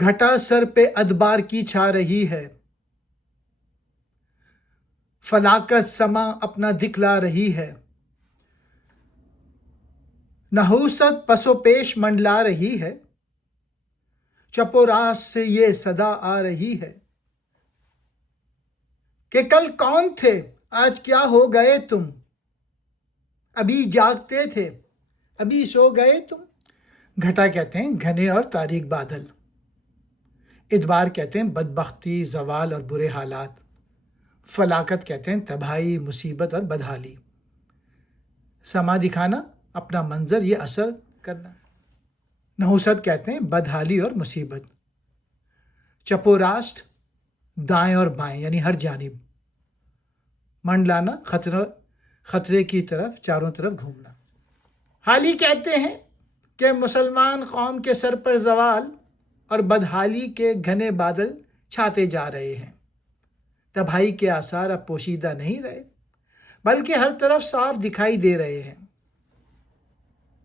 گھٹا سر پہ ادبار کی چھا رہی ہے، فلاکت سما اپنا دکھلا رہی ہے، نحوست پس و پیش منڈلا رہی ہے، چپ و راست سے یہ صدا آ رہی ہے کہ کل کون تھے آج کیا ہو گئے تم، ابھی جاگتے تھے ابھی سو گئے تم۔ گھٹا کہتے ہیں گھنے اور تاریک بادل، ادبار کہتے ہیں بدبختی، زوال اور برے حالات، فلاکت کہتے ہیں تباہی، مصیبت اور بدحالی، سما دکھانا، اپنا منظر، یہ اثر کرنا، نحوست کہتے ہیں بدحالی اور مصیبت، چپ و راست دائیں اور بائیں یعنی ہر جانب، منڈلانا خطرے کی طرف چاروں طرف گھومنا۔ حالی کہتے ہیں کہ مسلمان قوم کے سر پر زوال اور بدحالی کے گھنے بادل چھاتے جا رہے ہیں، تباہی کے آثار اب پوشیدہ نہیں رہے بلکہ ہر طرف صاف دکھائی دے رہے ہیں۔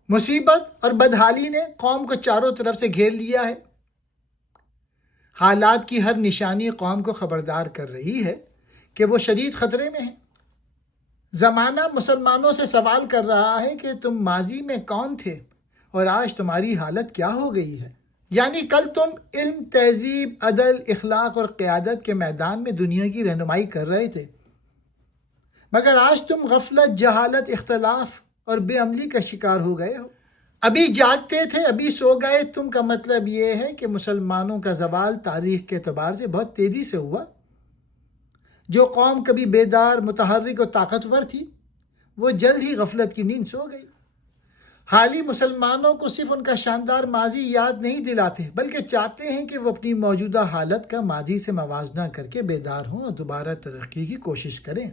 مصیبت اور بدحالی نے قوم کو چاروں طرف سے گھیر لیا ہے، حالات کی ہر نشانی قوم کو خبردار کر رہی ہے کہ وہ شدید خطرے میں ہیں۔ زمانہ مسلمانوں سے سوال کر رہا ہے کہ تم ماضی میں کون تھے اور آج تمہاری حالت کیا ہو گئی ہے؟ یعنی کل تم علم، تہذیب، عدل، اخلاق اور قیادت کے میدان میں دنیا کی رہنمائی کر رہے تھے، مگر آج تم غفلت، جہالت، اختلاف اور بے عملی کا شکار ہو گئے ہو۔ ابھی جاگتے تھے ابھی سو گئے تم کا مطلب یہ ہے کہ مسلمانوں کا زوال تاریخ کے اعتبار سے بہت تیزی سے ہوا۔ جو قوم کبھی بیدار، متحرک اور طاقتور تھی، وہ جلد ہی غفلت کی نیند سو گئی۔ حالی مسلمانوں کو صرف ان کا شاندار ماضی یاد نہیں دلاتے بلکہ چاہتے ہیں کہ وہ اپنی موجودہ حالت کا ماضی سے موازنہ کر کے بیدار ہوں اور دوبارہ ترقی کی کوشش کریں۔